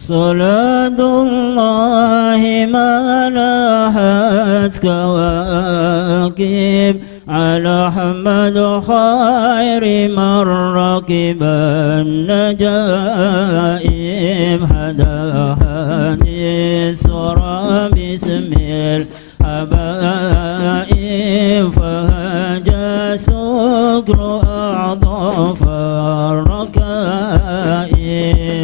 صلاة الله ما لاحت كواكب على أحمد خير من ركب النجائب هداني السرى باسم الحبائب فهجى سكر أعضاف الركائب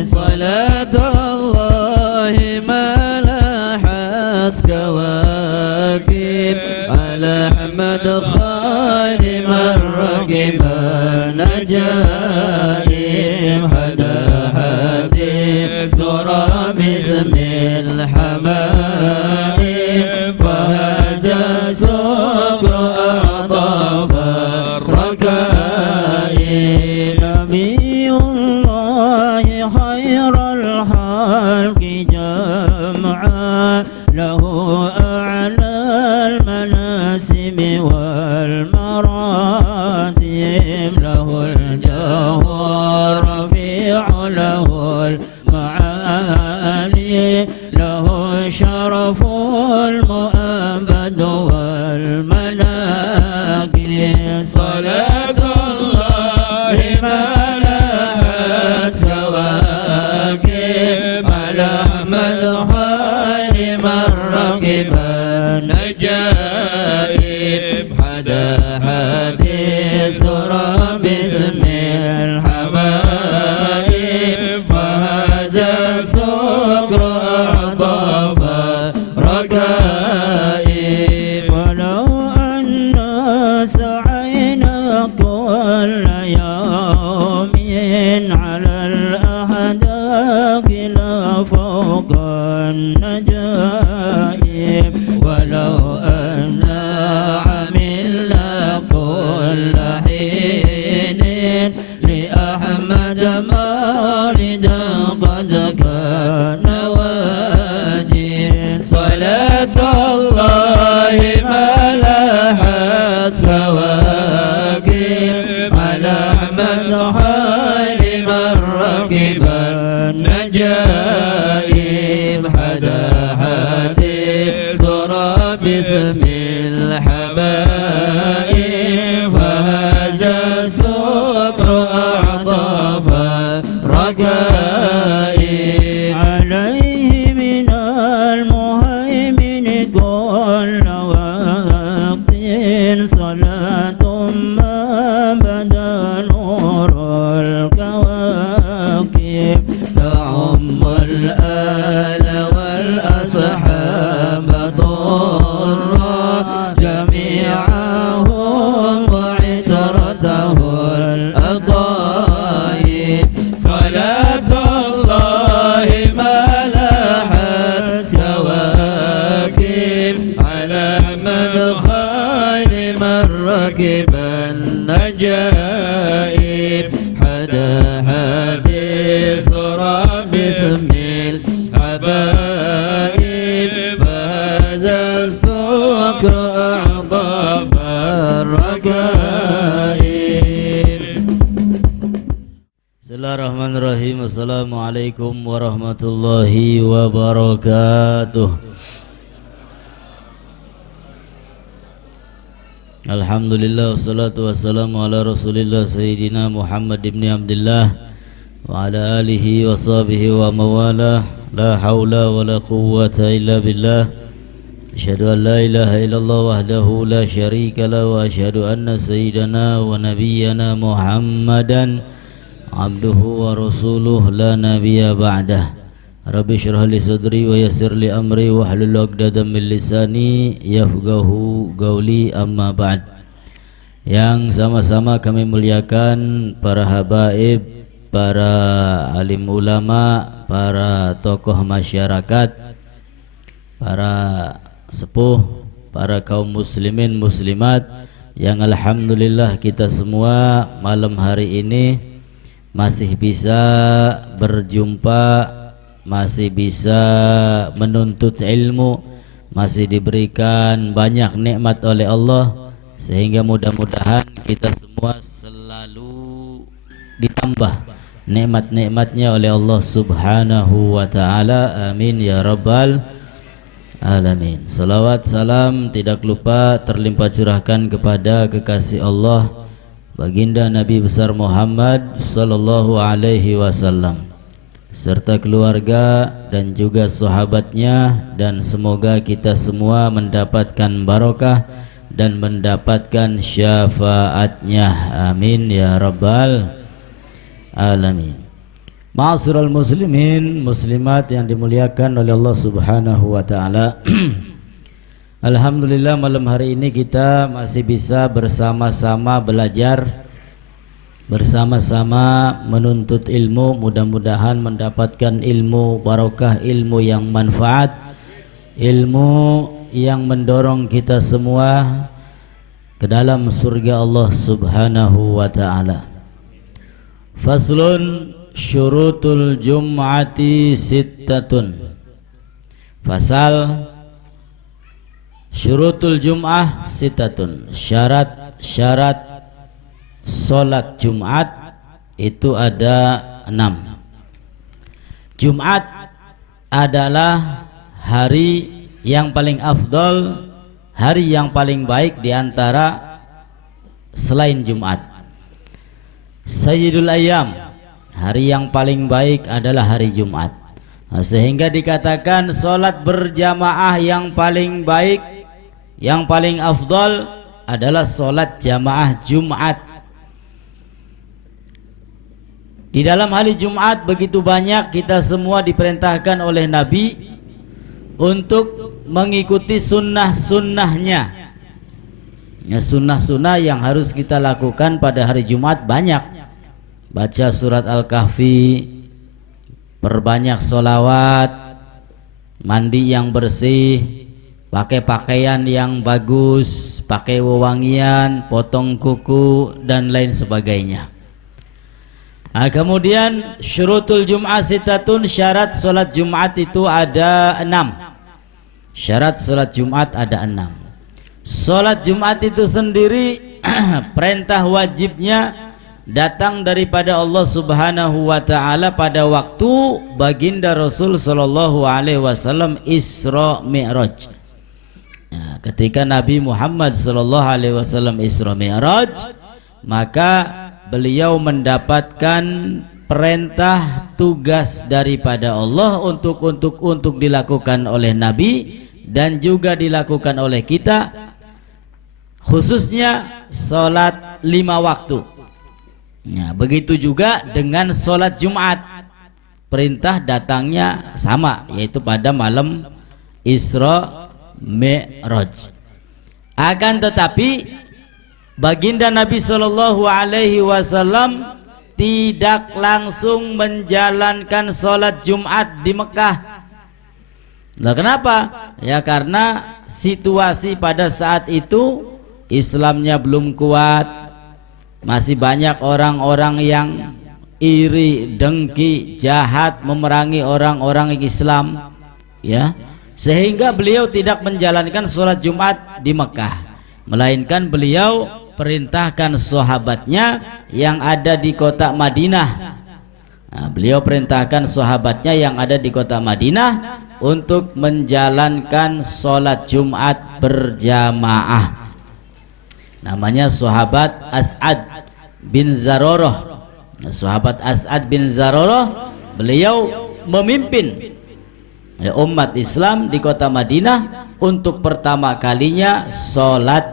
صلاة الله ما لاحت كواكب على أحمد خير من ركب النجائب هدى حديث سرى باسم الحبائب فهجى سكر أعطاف الركائب نبي الله خير الخلق جمعا له أعلى المناسب والمراتب له الجاه الرفيع له المعالي له الشرف المؤبد والمناكب صلاة الله ما لاحت كواكب على أحمد خير من ركب النجائب حدا حديث باسم الحبائب فهذا سكر أعضاف ركائب ولو أن سعينا كل يوم على الأهداف لفوق النجائب ولو أن عملنا كل حين لأحمد مولدا قد كان واجب صلاة الله ما لاحت كواكب على أحمد خير من ركب النجائب حدا حديث سرى باسم الحبائب فهذا سكر أعضاف ركائب عليه من المهيمن كل وقت صلاة ما بدا نور الكواكب تعم الآل والأصحاب ضرا جميعهم وعترته الأضايب صلاة الله ما لاحت كواكب على أحمد خير من ركب النجائب حدا حديث رب اسم الحبائب فهذا السكر أعضاف الركائب. Bismillahirrahmanirrahim. Assalamualaikum warahmatullahi wabarakatuh. Alhamdulillah wassalatu wassalamu ala rasulillah sayyidina Muhammad ibn Abdullah wa ala alihi wa sahbihi wa mawalah. La hawla wa la quwwata illa billah. Asyhadu an la ilaha illallah wahdahu la syarika lah wa asyhadu anna sayyidana wa nabiyyana Muhammadan abduhu wa rasuluh la nabiyya ba'dah. Rabbi syrah li sadri wa yassir li amri wa hlul 'uqdatam min lisani yafqahu qawli, amma ba'd. Yang sama-sama kami muliakan para habaib, para alim ulama, para tokoh masyarakat, para sepuh, para kaum muslimin muslimat yang alhamdulillah kita semua malam hari ini masih bisa berjumpa, masih bisa menuntut ilmu, masih diberikan banyak nikmat oleh Allah, sehingga mudah-mudahan kita semua selalu ditambah nikmat-nikmatnya oleh Allah Subhanahu wa ta'ala. Amin ya rabbal alamin. Salawat salam tidak lupa terlimpah curahkan kepada kekasih Allah baginda Nabi besar Muhammad sallallahu alaihi wasallam serta keluarga dan juga sahabatnya, dan semoga kita semua mendapatkan barokah dan mendapatkan syafaatnya. Amin ya rabbal alamin. Ma'asyiral muslimin muslimat yang dimuliakan oleh Allah Subhanahu wa taala. Alhamdulillah malam hari ini kita masih bisa bersama-sama belajar, bersama-sama menuntut ilmu, mudah-mudahan mendapatkan ilmu barokah, ilmu yang manfaat, ilmu yang mendorong kita semua ke dalam surga Allah Subhanahu wa ta'ala. Faslun syurutul jum'ati sittatun. Fasal syurutul jum'ah sittatun. Syarat solat Jumat itu ada 6. Jumat adalah hari yang paling afdol, hari yang paling baik diantara selain Jumat. Sayyidul Ayyam, hari yang paling baik adalah hari Jumat. Sehingga dikatakan solat berjamaah yang paling baik, yang paling afdol adalah solat jamaah Jumat. Di dalam hari Jumat begitu banyak kita semua diperintahkan oleh Nabi untuk mengikuti sunnah-sunnahnya. Ya, sunnah-sunnah yang harus kita lakukan pada hari Jumat banyak. Baca surat Al-Kahfi, perbanyak sholawat, mandi yang bersih, pakai pakaian yang bagus, pakai wewangian, potong kuku dan lain sebagainya. Nah, kemudian syurutul jum'ah sittatun, syarat salat Jumat itu ada 6. Syarat salat Jumat ada 6. Salat Jumat itu sendiri perintah wajibnya datang daripada Allah Subhanahu wa taala pada waktu baginda Rasul sallallahu alaihi wasallam Isra Mi'raj. Nah, ketika Nabi Muhammad sallallahu alaihi wasallam Isra Mi'raj, maka beliau mendapatkan perintah tugas daripada Allah untuk dilakukan oleh Nabi dan juga dilakukan oleh kita, khususnya sholat 5 waktu. Nah, begitu juga dengan sholat Jumat, perintah datangnya sama, yaitu pada malam Isra Mi'raj. Akan tetapi baginda Nabi sallallahu alaihi wasallam tidak langsung menjalankan sholat Jumat di Mekah. Nah, kenapa? Ya karena situasi pada saat itu Islamnya belum kuat, masih banyak orang-orang yang iri, dengki, jahat memerangi orang-orang Islam, ya, sehingga beliau tidak menjalankan sholat Jumat di Mekah, melainkan beliau perintahkan sahabatnya yang ada di kota Madinah. Nah, beliau perintahkan sahabatnya yang ada di kota Madinah untuk menjalankan sholat Jumat berjamaah. Namanya sahabat As'ad bin Zararah. Nah, sahabat As'ad bin Zararah, beliau memimpin umat Islam di kota Madinah untuk pertama kalinya sholat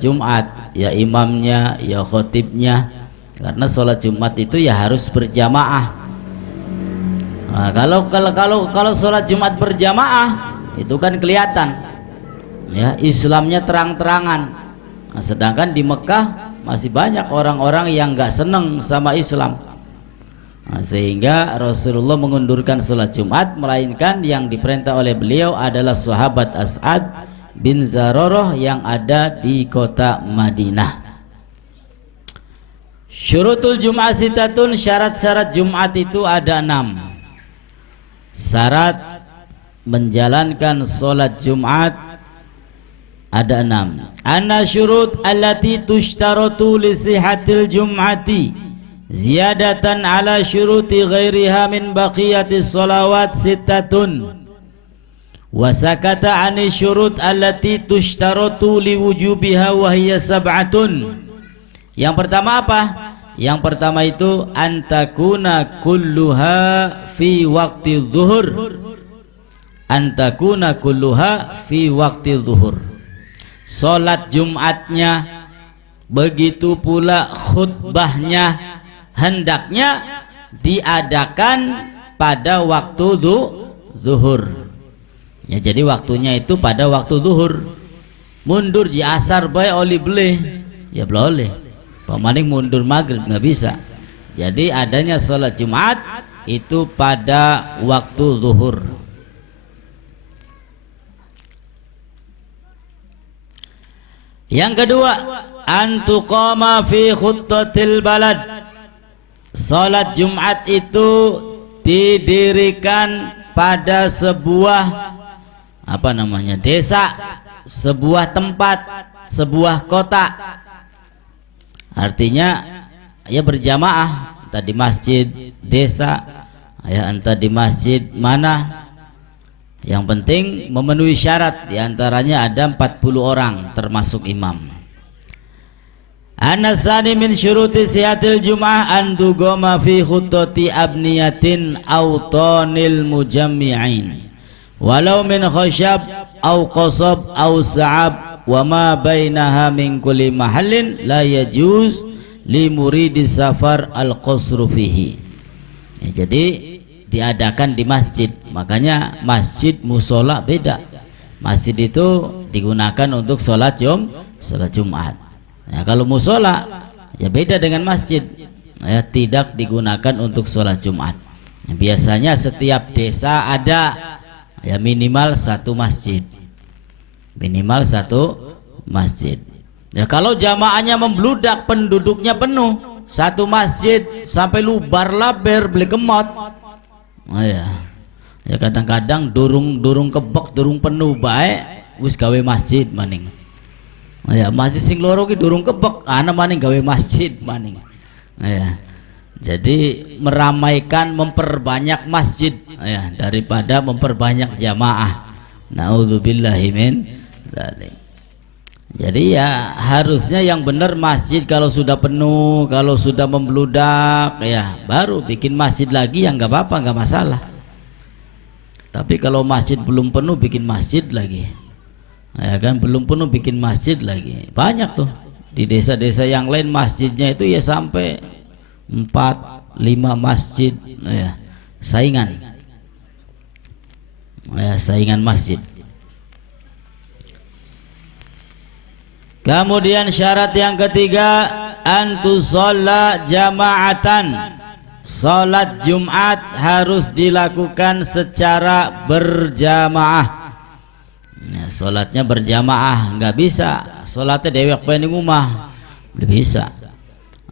Jumat, ya imamnya, ya khotibnya, karena sholat Jumat itu ya harus berjamaah. Nah, kalau sholat Jumat berjamaah itu kan kelihatan, ya Islamnya terang-terangan. Nah, sedangkan di Mekah masih banyak orang-orang yang nggak seneng sama Islam. Nah, sehingga Rasulullah mengundurkan sholat Jumat, melainkan yang diperintah oleh beliau adalah sahabat As'ad bin Zararah yang ada di kota Madinah. Syurutul Jum'ah sittatun, syarat-syarat Jumat itu ada 6. Syarat menjalankan sholat Jumat ada 6. Anna syurut allati tushtaratu li sihatil jum'ati ziyadatan ala syuruti ghairiha min baqiyatis sholawat sittatun wa sakata 'ani syurut allati tushtaratu liwujubiha wa hiya sab'atun. Yang pertama apa? Yang pertama itu antakuna kulluha fi waqti zuhur, antakuna kulluha fi waqti zuhur. Salat Jumatnya begitu pula khutbahnya hendaknya diadakan pada waktu zuhur. Ya, jadi waktunya itu pada waktu zuhur. Mundur di asar bae oli boleh, ya boleh. Pemaning mundur maghrib nggak bisa. Jadi adanya sholat Jumat itu pada waktu zuhur. Yang kedua, antuqama fi khuttatil balad. Sholat Jumat itu didirikan pada sebuah desa, sebuah tempat, sebuah kota. Artinya ya berjamaah, entah di masjid desa, ya entah di masjid mana. Yang penting memenuhi syarat, diantaranya ada 40 orang termasuk imam. Anasani min syuruti sihatil jum'ah an tugoma fi khuttati abniyatin awtanil mujammi'in walau min khashab au qasab au sa'ab wa ma bainaha min kulli mahallin la yajuz li muridi safar al qasru fihi. Ya, jadi diadakan di masjid, makanya masjid musola beda. Masjid itu digunakan untuk sholat Jumat. Ya, kalau musola ya beda dengan masjid, ya tidak digunakan untuk sholat Jumat. Ya, biasanya setiap desa ada ya minimal satu masjid. Minimal satu masjid. Ya, kalau jamaahnya membludak, penduduknya penuh, satu masjid sampai lubar laber beli kemot. Oh ya, ya kadang-kadang durung kebek, durung penuh baik, wis gawe masjid maning. Oh ya, masjid sing loro ki durung kebek, ana maning gawe masjid maning. Oh ya, jadi meramaikan, memperbanyak masjid, ya daripada memperbanyak jamaah. Naudzubillahi min dzalik. Jadi ya harusnya yang benar masjid kalau sudah penuh, kalau sudah membludak ya baru bikin masjid lagi, yang nggak apa-apa, nggak masalah. Tapi kalau masjid belum penuh bikin masjid lagi, ya kan, belum penuh bikin masjid lagi. Banyak tuh di desa-desa yang lain masjidnya itu ya sampai 4-5 masjid, ya saingan, ya saingan masjid. Kemudian syarat yang ketiga, antusalla jama'atan. Salat Jumat harus dilakukan secara berjamaah. Ya, salatnya berjamaah, nggak bisa salatnya dewek bae ning omah, nggak bisa.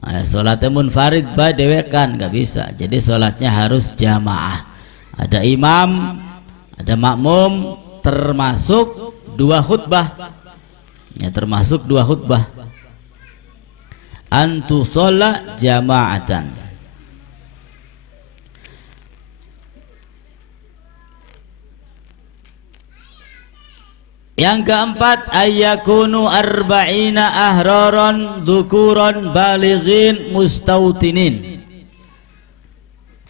Ya, salatnya munfarid bae dewekan, nggak bisa. Jadi salatnya harus jamaah. Ada imam, ada makmum, termasuk 2 khutbah. Ya, termasuk 2 khutbah. Antu sholat jama'atan. Yang keempat, ayyakunu arba'ina ahraran dzukuran balighin mustautinin.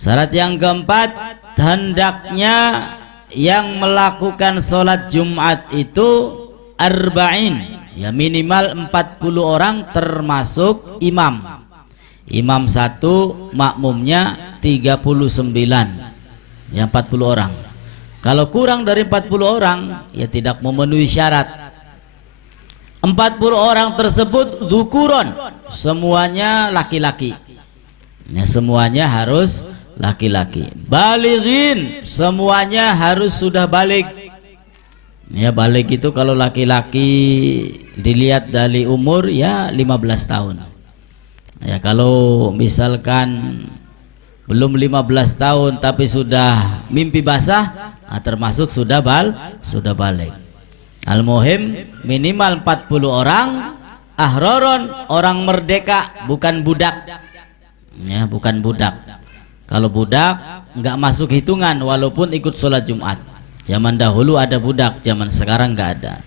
Syarat yang keempat, hendaknya yang melakukan sholat Jumat itu arba'in, ya minimal 40 orang termasuk imam. Imam 1, makmumnya 39, ya 40 orang. Kalau kurang dari 40 orang ya tidak memenuhi syarat. 40 orang tersebut dzukuron, semuanya laki-laki, ya semuanya harus laki-laki. Balighin, semuanya harus sudah balik. Ya balik itu kalau laki-laki dilihat dari umur ya 15 tahun. Ya kalau misalkan belum 15 tahun tapi sudah mimpi basah, nah, termasuk sudah balik. Al-muhim minimal 40 orang ahroron, orang merdeka bukan budak. ya, bukan budak. Kalau budak nggak masuk hitungan walaupun ikut sholat Jumat. Zaman dahulu ada budak, zaman sekarang nggak ada.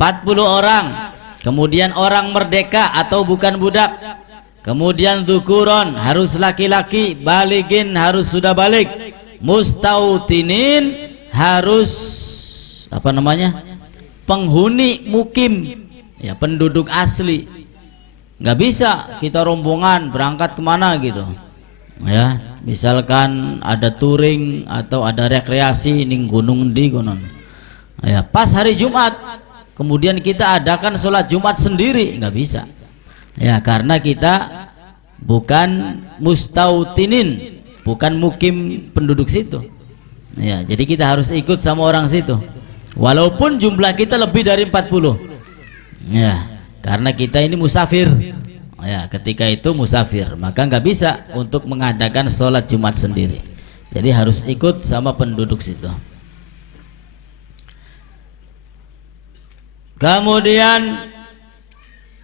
40 orang, kemudian orang merdeka atau bukan budak, kemudian dzukuron harus laki-laki, baligin harus sudah balik, mustautinin harus apa namanya, penghuni mukim, ya penduduk asli. Nggak bisa kita rombongan berangkat kemana gitu, ya misalkan ada touring atau ada rekreasi ning gunung di gunung, ya pas hari Jumat kemudian kita adakan sholat Jumat sendiri, nggak bisa, ya karena kita bukan mustautinin, bukan mukim penduduk situ, ya jadi kita harus ikut sama orang situ walaupun jumlah kita lebih dari 40, ya karena kita ini musafir, ya ketika itu musafir maka nggak bisa untuk mengadakan sholat Jumat sendiri, jadi harus ikut sama penduduk situ. Kemudian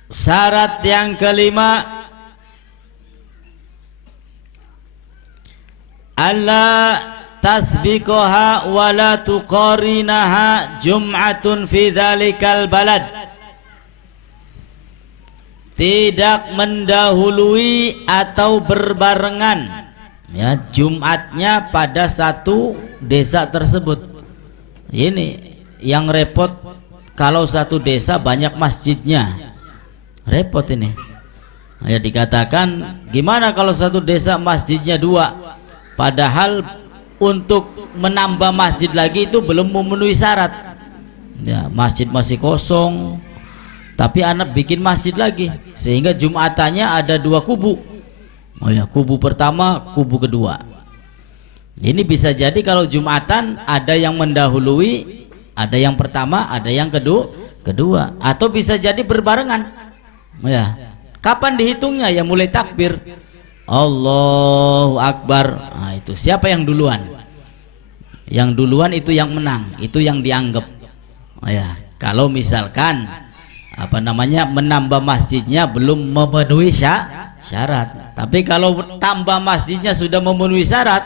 syarat yang kelima, alla tasbiqaha wa la tuqarinaha jum'atun fi dzalikal balad, tidak mendahului atau berbarengan ya Jumatnya pada satu desa tersebut. Ini yang repot kalau satu desa banyak masjidnya, repot ini. Ya dikatakan gimana kalau satu desa masjidnya 2, padahal untuk menambah masjid lagi itu belum memenuhi syarat, ya masjid masih kosong tapi anak bikin masjid lagi sehingga Jumatannya ada 2 kubu, oh ya kubu pertama kubu kedua. Ini bisa jadi kalau Jumatan ada yang mendahului, ada yang pertama ada yang kedua atau bisa jadi berbarengan, ya kapan dihitungnya, ya mulai takbir Allahu Akbar, nah, itu siapa yang duluan, yang duluan itu yang menang, itu yang dianggap, oh ya kalau misalkan apa namanya menambah masjidnya belum memenuhi syarat. Tapi kalau tambah masjidnya sudah memenuhi syarat,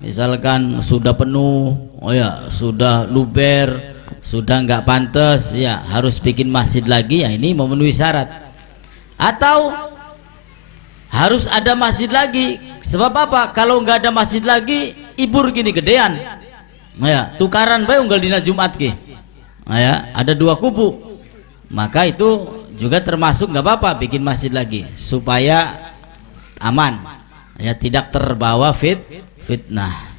misalkan sudah penuh, oh ya sudah luber, sudah nggak pantas, ya harus bikin masjid lagi, ya ini memenuhi syarat. Atau harus ada masjid lagi, sebab apa? Kalau nggak ada masjid lagi ibur gini gedean, ya tukaran bae unggal dina Jumat ki, ya ada 2 kubu, maka itu juga termasuk nggak apa-apa bikin masjid lagi supaya aman, ya tidak terbawa fitnah,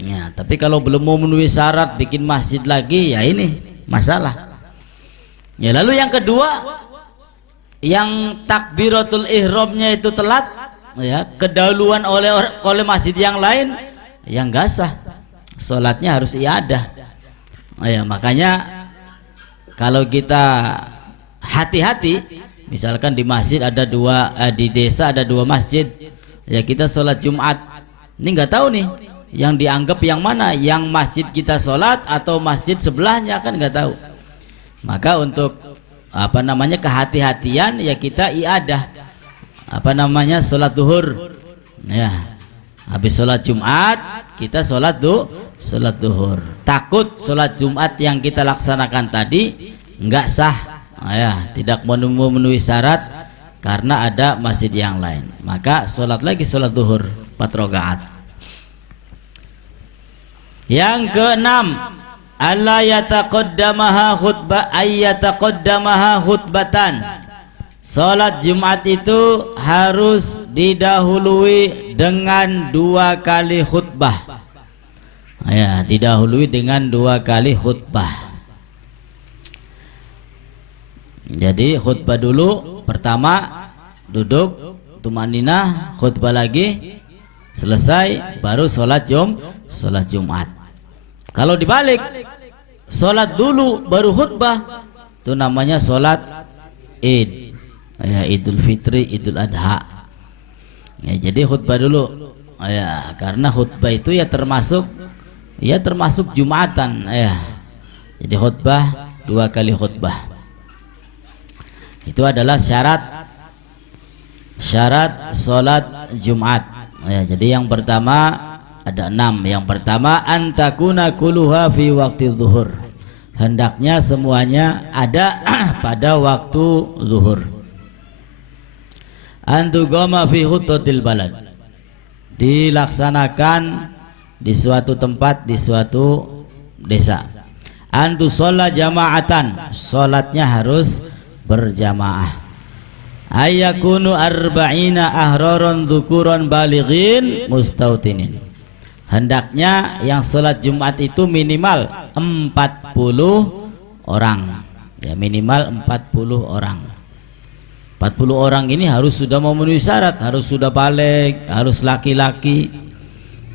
ya tapi kalau belum memenuhi syarat bikin masjid lagi, ya ini masalah. Ya lalu yang kedua, yang takbiratul ihramnya itu telat, ya kedahuluan oleh masjid yang lain, yang nggak sah, sholatnya harus iadah, ya makanya kalau kita hati-hati, misalkan di masjid ada 2, di desa ada 2 masjid, ya kita sholat Jumat, ini nggak tahu nih yang dianggap yang mana, yang masjid kita sholat atau masjid sebelahnya, kan nggak tahu. Maka untuk apa namanya kehati-hatian, ya kita iadah apa namanya sholat duhur, ya habis sholat Jumat kita sholat duhur. Takut sholat Jumat yang kita laksanakan tadi nggak sah, ya tidak memenuhi syarat karena ada masjid yang lain, maka sholat lagi sholat duhur 4 rakaat. Yang keenam, alla yataqaddamaha khutbah ayyataqaddamaha khutbatan, sholat Jumat itu harus didahului dengan 2 kali khutbah, ya didahului dengan 2 kali khutbah. Jadi khutbah dulu, pertama duduk tumaninah, khutbah lagi, selesai baru sholat Jumat. Kalau dibalik, sholat dulu baru khutbah, itu namanya sholat Id, ya Idul Fitri, Idul Adha. Ya jadi khutbah dulu, ya karena khutbah itu ya termasuk Jumatan, ya jadi khutbah 2 kali khutbah. Itu adalah syarat Syarat sholat Jumat. Ya, jadi yang pertama ada 6. Yang pertama antakuna kuluha fi waktu zuhur. Hendaknya semuanya ada pada waktu zuhur. Antugoma fi hutotil balad. Dilaksanakan di suatu tempat, di suatu desa. Antu sholat jamaatan. Sholatnya harus berjamaah. Ayakunu arba'ina ahroron dhukuron balighin mustautinin. Hendaknya yang sholat Jumat itu minimal 40 orang. Ya, minimal 40 orang. 40 orang ini harus sudah memenuhi syarat, harus sudah balik, harus laki-laki.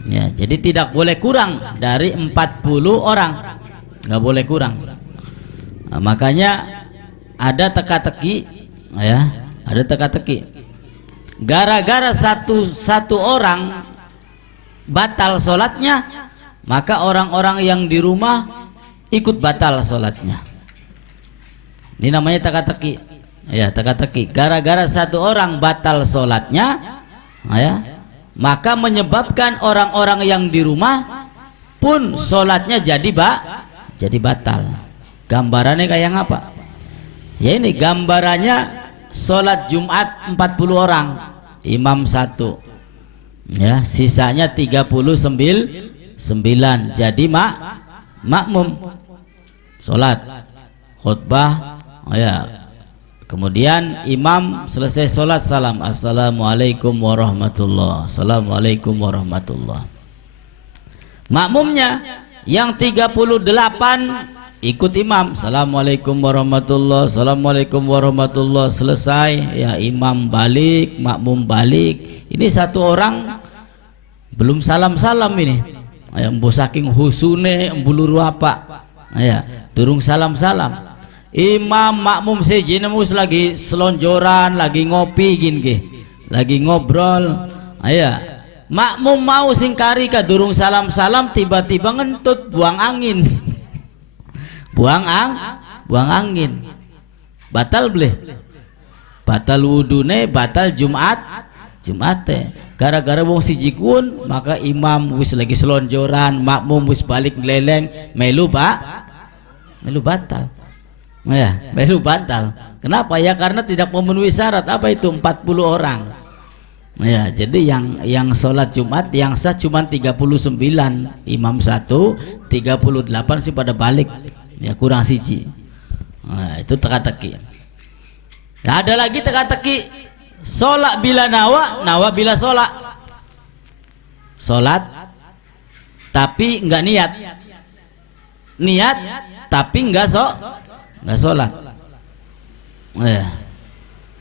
Ya, jadi tidak boleh kurang dari 40 orang. Nggak boleh kurang. Nah, makanya ada teka-teki, ya. Ada teka-teki. Gara-gara satu orang batal sholatnya, maka orang-orang yang di rumah ikut batal sholatnya. Ini namanya teka-teki. Ya, teka-teki. Gara-gara satu orang batal sholatnya, ya, maka menyebabkan orang-orang yang di rumah pun sholatnya jadi batal. Gambarannya kayak apa? Ya ini gambarannya. Sholat Jumat 40 orang, imam 1, ya, sisanya 39, jadi makmum sholat khutbah, ya. Kemudian imam selesai sholat salam, assalamualaikum warahmatullah, assalamualaikum warahmatullah. Makmumnya yang 38 ikut imam, assalamualaikum warahmatullah, assalamualaikum warahmatullah, selesai, ya, imam balik, makmum balik. Ini satu orang belum salam-salam ini, ya, saking husune mbuluru apa, ya, durung salam-salam. Imam makmum sejenemus lagi selonjoran, lagi ngopi gini, lagi ngobrol, ya. Makmum mau singkari ka durung salam-salam, tiba-tiba ngentut, buang angin. buang angin, batal boleh, batal wudune, batal Jumate. Gara-gara wong siji kun, maka imam wis lagi selonjoran, makmum wis balik ngeleleng, melu batal. Ya, melu batal. Kenapa? Ya karena tidak memenuhi syarat. Apa itu? 40 orang. Ya, jadi yang sholat Jumat yang sah cuma 39, imam 1, 38 sih pada balik. Ya, kurang siji. Nah, itu teka-teki. Nah, ada lagi teka-teki. Sholat bila nawa bila sholat. Sholat tapi enggak niat. Niat tapi enggak sholat. Ya.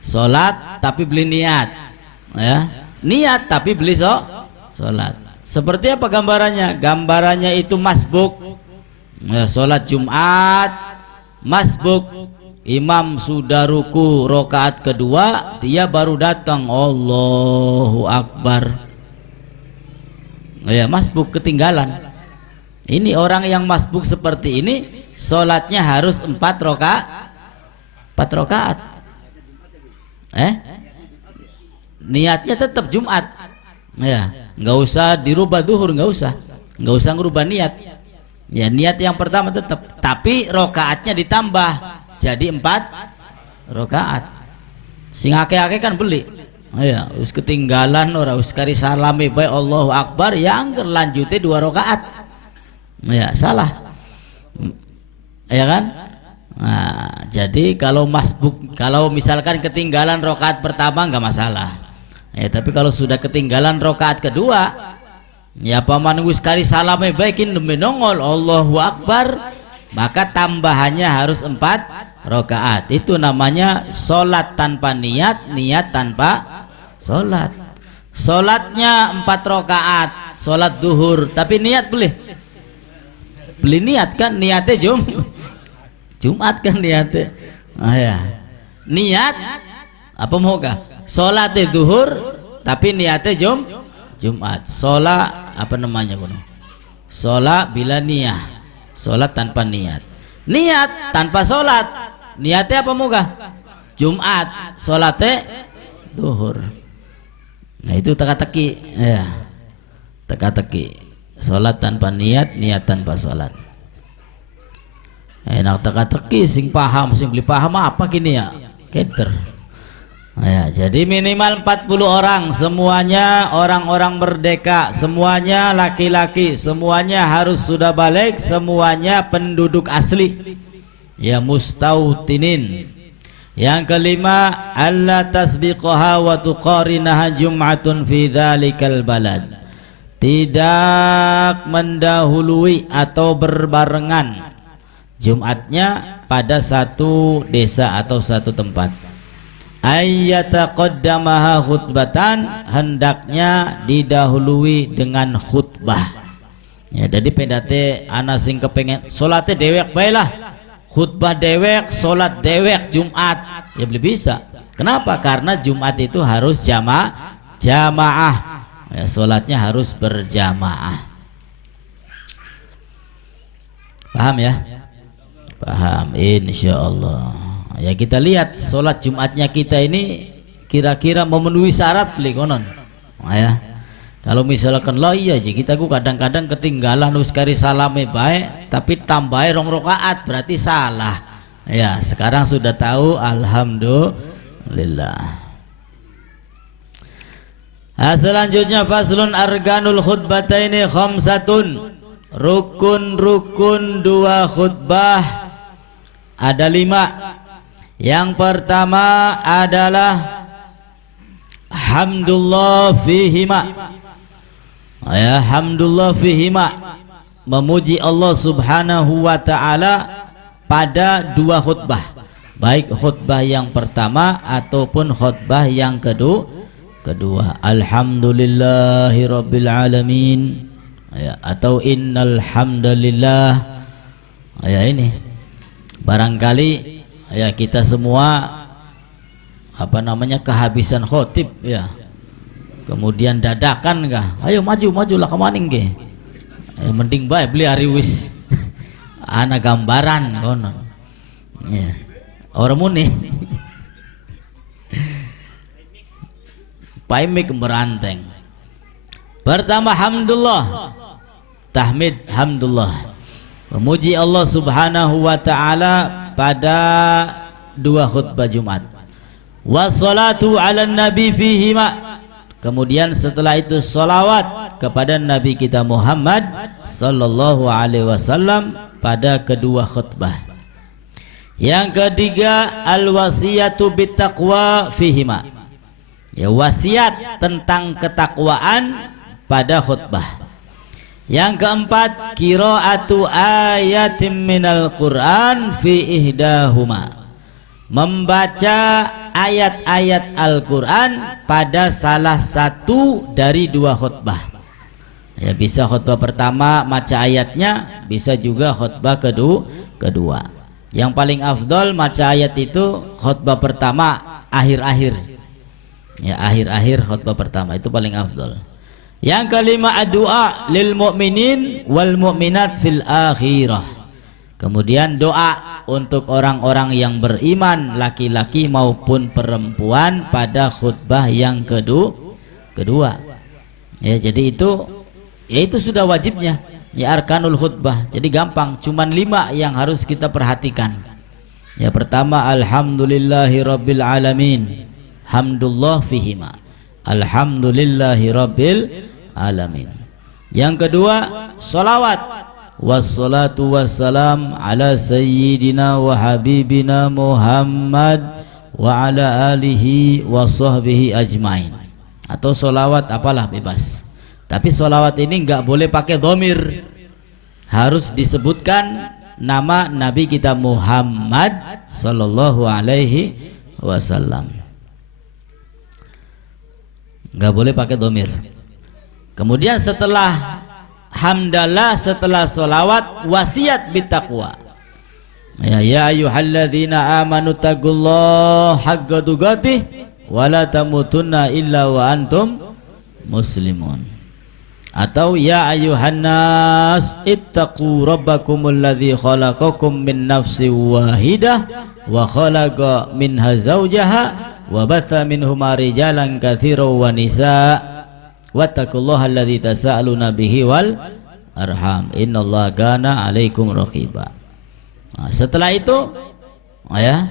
Sholat tapi beli niat. Ya. Niat tapi beli sholat. Seperti apa gambarannya? Gambarannya itu masbuk. Ya, sholat Jumat masbuk, imam sudah ruku rokaat kedua, dia baru datang, Allahu Akbar. Ya, masbuk, ketinggalan. Ini orang yang masbuk seperti ini sholatnya harus 4 rokaat. Niatnya tetap Jumat. Ya, nggak usah dirubah duhur, nggak usah ngerubah niat. Ya, niat yang pertama tetap, tapi rokaatnya ditambah jadi 4 rokaat. Sing ake-ake kan beli. Ya, us ketinggalan ora us kari salame bae Allahu Akbar, ya angger lanjutnya 2 rokaat. Ya, salah. Ya kan? Nah, jadi kalau masbuk, kalau misalkan ketinggalan rokaat pertama nggak masalah. Ya, tapi kalau sudah ketinggalan rokaat kedua, ya paman wis kari salame baikin demi nongol Allahu Akbar, maka tambahannya harus 4 rokaat. Itu namanya sholat tanpa niat, niat tanpa sholat. Sholatnya 4 rokaat, sholat duhur, tapi niat beli niat kan, niatnya Jumat kan niatnya. Ya. Niat apa moga? Sholatnya duhur tapi niatnya Jumat. Sholat apa namanya kuno? Sholat bila niat, sholat tanpa niat. Niat tanpa sholat, niatnya apa moga? Jumat, sholatnya zuhur. Nah itu teka-teki ya. Teka-teki. Salat tanpa niat, niat tanpa salat. Enak teka-teki sing paham, sing beli paham apa gini ya? Keter. Ya, jadi minimal 40 orang, semuanya orang-orang merdeka, semuanya laki-laki, semuanya harus sudah balik, semuanya penduduk asli. Ya mustautinin. Yang kelima, alla tasbiqaha wa tuqarinaha jum'atun fi dzalikal balad. Tidak mendahului atau berbarengan Jumatnya pada satu desa atau satu tempat. Ayyataqaddamaha khutbatan, hendaknya didahului dengan khutbah. Ya, jadi pendate ana sing kepengen salate dewek bae lah. Khutbah dewek, salat dewek Jumat. Ya belum bisa. Kenapa? Karena Jumat itu harus jamaah. Ya, salatnya harus berjamaah. Paham ya? Paham, insyaallah. Ya kita lihat sholat Jumatnya kita ini kira-kira memenuhi syarat beli konon. Ya. Kalau misalkan lo iya aja kita kadang-kadang ketinggalan wis kari salame baik tapi tambahe 2 rakaat berarti salah. Ya, sekarang sudah tahu alhamdulillah. Selanjutnya faslun arkanul khutbataini khamsatun. Rukun-rukun 2 khutbah ada 5. Yang pertama adalah hamdulillah fihima. Ya, hamdulillah fihima, memuji Allah Subhanahu wa taala pada 2 khutbah. Baik khutbah yang pertama ataupun khutbah yang kedua. Alhamdulillahirabbil alamin. Ya, atau innal hamdalillah. Ya ini. Barangkali ya kita semua kehabisan khotib ya, kemudian dadakan kah, ayo maju lah kemaning ke mending baik beli hari wis ana gambaran konon ya orang muni paimik beranteng. Pertama hamdulillah, tahmid hamdulillah, memuji Allah Subhanahu wa taala pada 2 khutbah Jumat. Wassalatu ala nabi fihima, kemudian setelah itu salawat kepada Nabi kita Muhammad sallallahu alaihi wasallam pada kedua khutbah. Yang ketiga al-wasiyatu bittaqwa fihima, ya wasiat tentang ketakwaan pada khutbah. Yang keempat qiraatu ayatin minal Quran fi ihdahuma, membaca ayat-ayat Al-Quran pada salah satu dari 2 khutbah. Ya bisa khutbah pertama baca ayatnya, bisa juga khutbah kedua. Yang paling afdol baca ayat itu khutbah pertama akhir-akhir. Ya akhir-akhir khutbah pertama itu paling afdol. Yang kelima doa lil mu'minin wal mu'minat fil akhirah. Kemudian doa untuk orang-orang yang beriman laki-laki maupun perempuan pada khutbah yang kedua. Ya jadi itu sudah wajibnya. Ya arkanul khutbah. Jadi gampang, cuman 5 yang harus kita perhatikan. Ya pertama alhamdulillahi rabbil alamin. Hamdulillah fihima. Alhamdulillahi rabbil alamin. Yang kedua salawat, wassalatu wassalam ala sayyidina wa habibina Muhammad wa ala alihi wa sahbihi ajmain. Atau salawat apalah bebas, tapi salawat ini enggak boleh pakai dhamir, harus disebutkan nama Nabi kita Muhammad sallallahu alaihi wasallam, enggak boleh pakai dhamir. Kemudian setelah hamdalah, setelah salawat, wasiat bittaqwa. Ya ayyuhalladzina amanu taqullaha haqqa tuqatih wa la tamutunna illa wa antum muslimun. Atau ya ayyuhan nas ittaqu rabbakumul ladzi khalaqakum min nafsin wahidah wa khalaqa minha zawjaha wa batha minhuma rijalan katsiran wa nisaa wattaqullaha alladzi tasaaluna bihi wal arham innallaha kana 'alaikum raqiba. Nah, setelah itu ya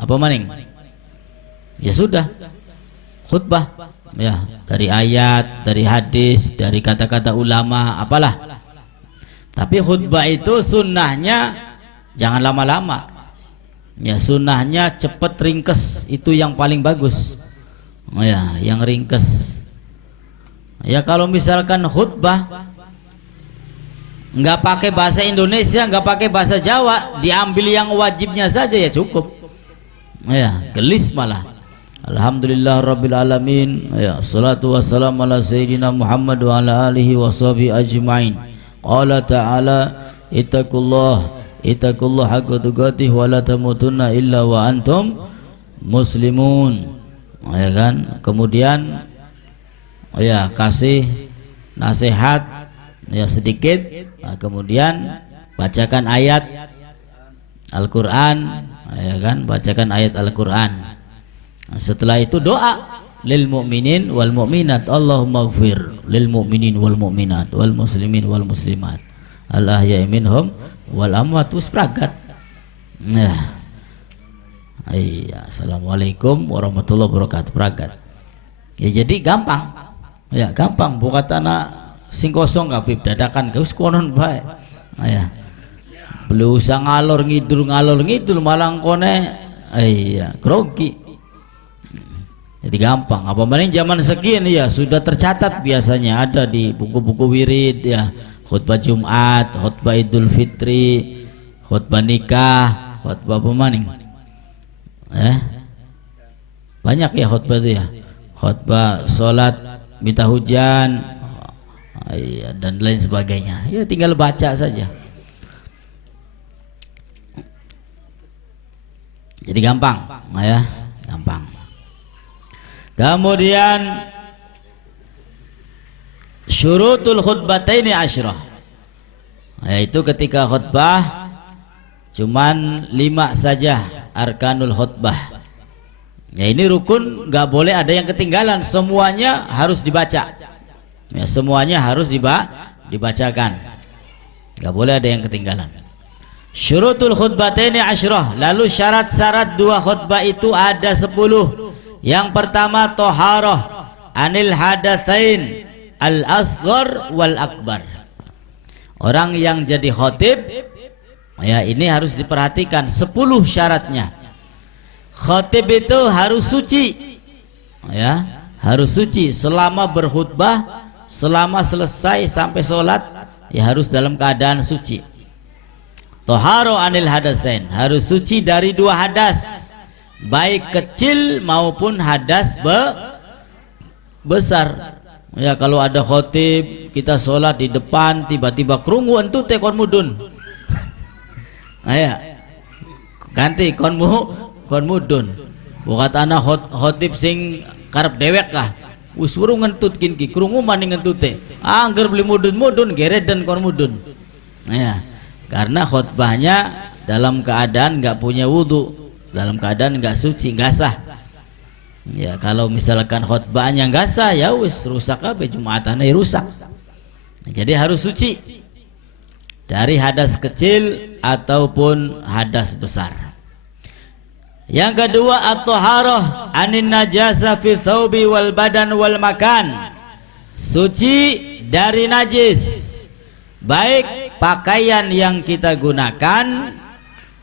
apa maning? Ya sudah khutbah ya, dari ayat, dari hadis, dari kata-kata ulama, apalah. Tapi khutbah itu sunnahnya jangan lama-lama. Ya, sunnahnya cepet ringkes, itu yang paling bagus. Oh ya, yang ringkes. Ya kalau misalkan khutbah nggak pakai bahasa Indonesia, nggak pakai bahasa Jawa, diambil yang wajibnya saja ya cukup. Ya, gelis malah. Alhamdulillah Rabbil Alamin. Ya, salatu wassalamu ala Sayyidina Muhammad wa ala alihi wa sahbihi ajma'in. Qala ta'ala ittaqullah haqqa tuqatih wa la tamutunna illa wa antum muslimun. Ya kan? Kemudian ya kasih nasihat ya sedikit. Nah, kemudian bacakan ayat Al-Qur'an, ya kan? Bacakan ayat Al-Qur'an. Nah, setelah itu doa lil mu'minin wal mu'minat, Allahumma ighfir lil mu'minin wal mu'minat wal muslimin wal muslimat al ahya'i minhum wal amwat. Pragat. Nah, iya, assalamualaikum warahmatullahi wabarakatuh. Pragat. Ya jadi gampang. Ya gampang, bukan tanah sing kosong kabeh dadakan geus konon bae. Nah, ya. Belum usah ngalor ngidul malang kone iya grogi. Jadi gampang. Apa maning zaman segini ya sudah tercatat, biasanya ada di buku-buku wirid ya, khutbah Jumat, khutbah Idul Fitri, khutbah nikah, khutbah apa maning? Banyak ya khutbah itu ya. Khutbah salat minta hujan, iya, dan lain sebagainya. Ya tinggal baca saja. Jadi gampang, ya, gampang. Kemudian syurutul khutbataini asyrah, yaitu ketika khutbah cuman 5 saja arkanul khutbah. Ya ini rukun, nggak boleh ada yang ketinggalan, semuanya harus dibaca. Ya, semuanya harus dibacakan, nggak boleh ada yang ketinggalan. Syurutul khutbataini asyrah, lalu syarat-syarat 2 khutbah itu ada 10. Yang pertama toharoh anil hadatsain al asghar wal akbar. Orang yang jadi khotib ya ini harus diperhatikan 10 syaratnya. Khotib itu harus suci, ya harus suci selama berkhutbah, selama selesai sampai sholat ya harus dalam keadaan suci. Toharoh anil hadatsain, harus suci dari 2 hadas, baik kecil maupun hadas besar. Ya kalau ada khotib kita sholat di depan tiba-tiba krungu entu teh kon mudun. Nah ya ganti kon mudun. Bukan anak khotib sing karep dewek kah? Wis weru ngentut kinki krungu maning ngentut teh. Angger beli mudun geret dan kon mudun. Nah ya karena khutbahnya dalam keadaan nggak punya wudu, dalam keadaan nggak suci, nggak sah. Ya kalau misalkan khutbahnya nggak sah ya wis rusak apa jumatannya rusak. Jadi harus suci dari hadas kecil ataupun hadas besar. Yang kedua at-taharah anin najasa fi thawbi wal badan wal makan, suci dari najis baik pakaian yang kita gunakan,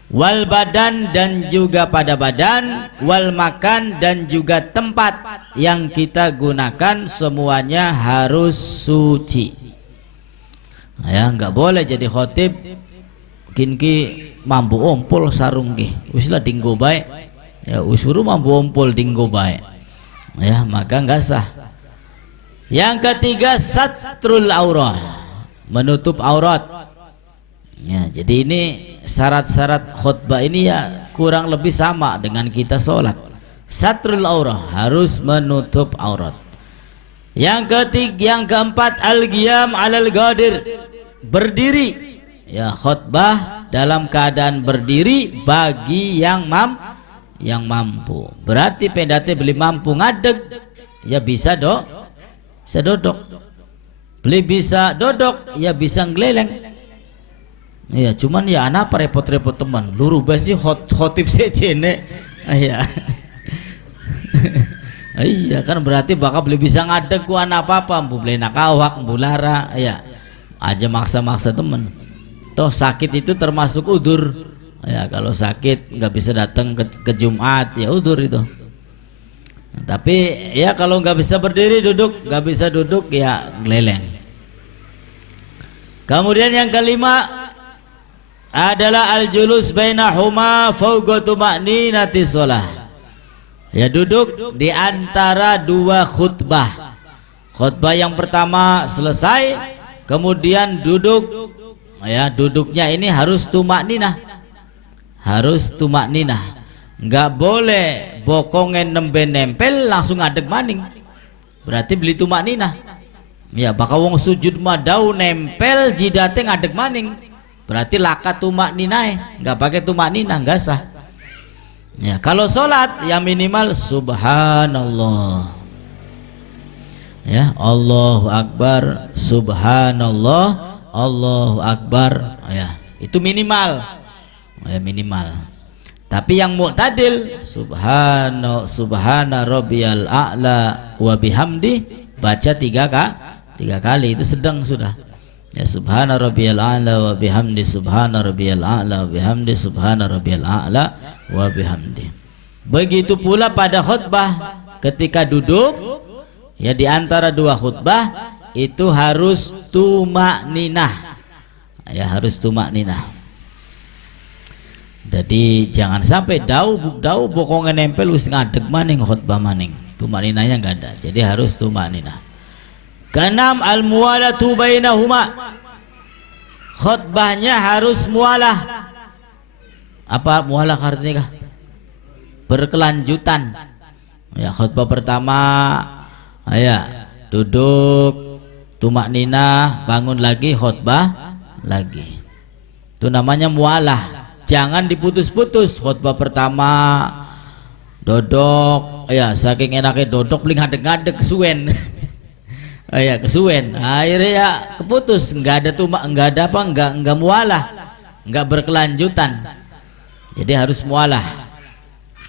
wal badan dan juga pada badan, wal makan dan juga tempat yang kita gunakan, semuanya harus suci. Ya nggak boleh jadi khotib kinki mampu ompol sarung ki uslah dinggo bae ya usuru mampu ompol dinggo bae ya maka nggak sah. Yang ketiga satrul aurah, menutup aurat. Ya, jadi ini syarat-syarat khutbah ini ya kurang lebih sama dengan kita sholat. Satrul aurah, harus menutup aurat. Yang keempat al-qiyam alal qadir, berdiri. Ya khutbah dalam keadaan berdiri bagi yang yang mampu. Berarti pendate beli mampu ngadeg ya bisa bisa dodok. Beli bisa dodok ya bisa ngeleleng. Ya cuman ya anak apa repot-repot teman. Lu rubah sih khotib secene. Iya. Iya kan berarti bakal beli bisa ngadeg ku anak apa-apa, mbu beli nakawak, mbu lara, ya. Aja maksa-maksa temen. Toh sakit itu termasuk udur. Ya kalau sakit nggak bisa datang ke Jumat ya udur itu. Tapi ya kalau nggak bisa berdiri duduk, nggak bisa duduk ya ngeleleng. Kemudian yang kelima adalah al-julus bainahuma fawqa tuma'ninati shalah. Ya duduk di antara dua khutbah. Khutbah yang pertama selesai, kemudian duduk. Ya duduknya ini harus tumakninah. Harus tumakninah. Nggak boleh bokongen nembe nempel langsung ngadeg maning. Berarti beli tumakninah. Ya bakal wong sujud madau nempel jidate ngadeg maning. Berarti laka tumakninah, nggak pakai tumakninah nggak sah. Ya kalau sholat ya minimal subhanallah. Ya Allahu Akbar, subhanallah, Allahu Akbar. Ya itu minimal. Ya minimal. Tapi yang mu'tadil subhana rabbiyal a'la wa bihamdi baca tiga kali itu sedang sudah. Ya subhana rabbiyal a'la wa bihamdi subhana rabbiyal a'la wa bihamdi subhana rabbiyal a'la wa bihamdi. Begitu pula pada khutbah ketika duduk ya di antara dua khutbah itu harus tumakninah. Ya harus tumakninah. Jadi jangan sampai dau bokongan nempel wis ngadeg maning khutbah maning. Tumakninahnya enggak ada. Jadi harus tumakninah. Keenam al-muwalatu bainahuma. Khutbahnya harus mualah. Apa mualah artinya? Berkelanjutan. Ya khutbah pertama ya duduk tumakninah, bangun lagi khutbah lagi. Itu namanya mualah. Jangan diputus-putus. Khutbah pertama dodok, ya saking enaknya dodok beli ngadeg-ngadeg kesuwen. Ya kesuwen. Akhirnya ya keputus, nggak ada tumak, nggak ada apa, nggak mualah, nggak berkelanjutan. Jadi harus mualah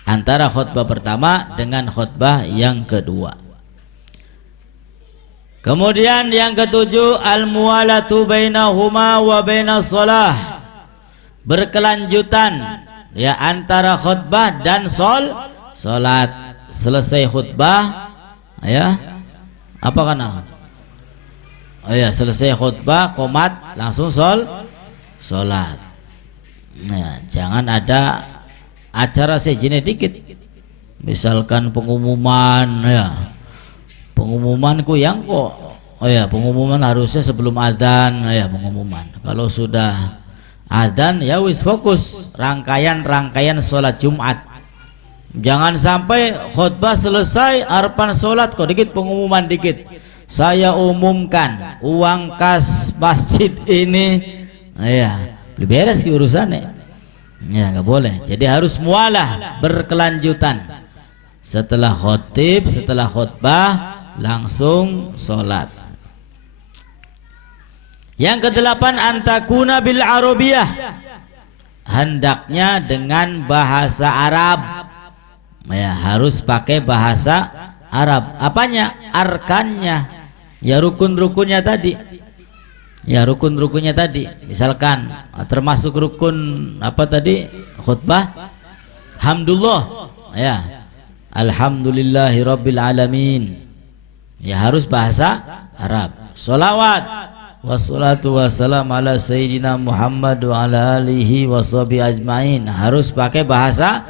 antara khutbah pertama dengan khutbah yang kedua. Kemudian yang ketujuh al-muwalatu bainahuma wa bainas shalah. Berkelanjutan ya antara khutbah dan salat. Selesai khutbah ya apa kana? Oh ya selesai khutbah qomat langsung salat. Ya, jangan ada acara sejenis dikit. Misalkan pengumuman ya. Pengumumanku yang kok oh ya pengumuman harusnya sebelum adzan ya pengumuman. Kalau sudah adzan ya wis fokus rangkaian sholat Jumat. Jangan sampai khutbah selesai harapan sholat kok dikit pengumuman dikit. Saya umumkan uang kas masjid ini ya beres ke urusannya. Ya nggak boleh. Jadi harus mualah berkelanjutan. Setelah khotib, setelah khutbah langsung sholat. Yang kedelapan antakuna bil arabiyah. Hendaknya dengan bahasa Arab. Ya harus pakai bahasa Arab. Apanya? Arkannya. Ya rukun-rukunnya tadi. Ya rukun-rukunnya tadi. Misalkan termasuk rukun apa tadi? Khutbah hamdulillah. Ya. Alhamdulillahi rabbil alamin. Ya harus bahasa Arab. Sholawat wassalatu wassalam ala sayyidina Muhammad wa ala alihi washabihi ajmain. Harus pakai bahasa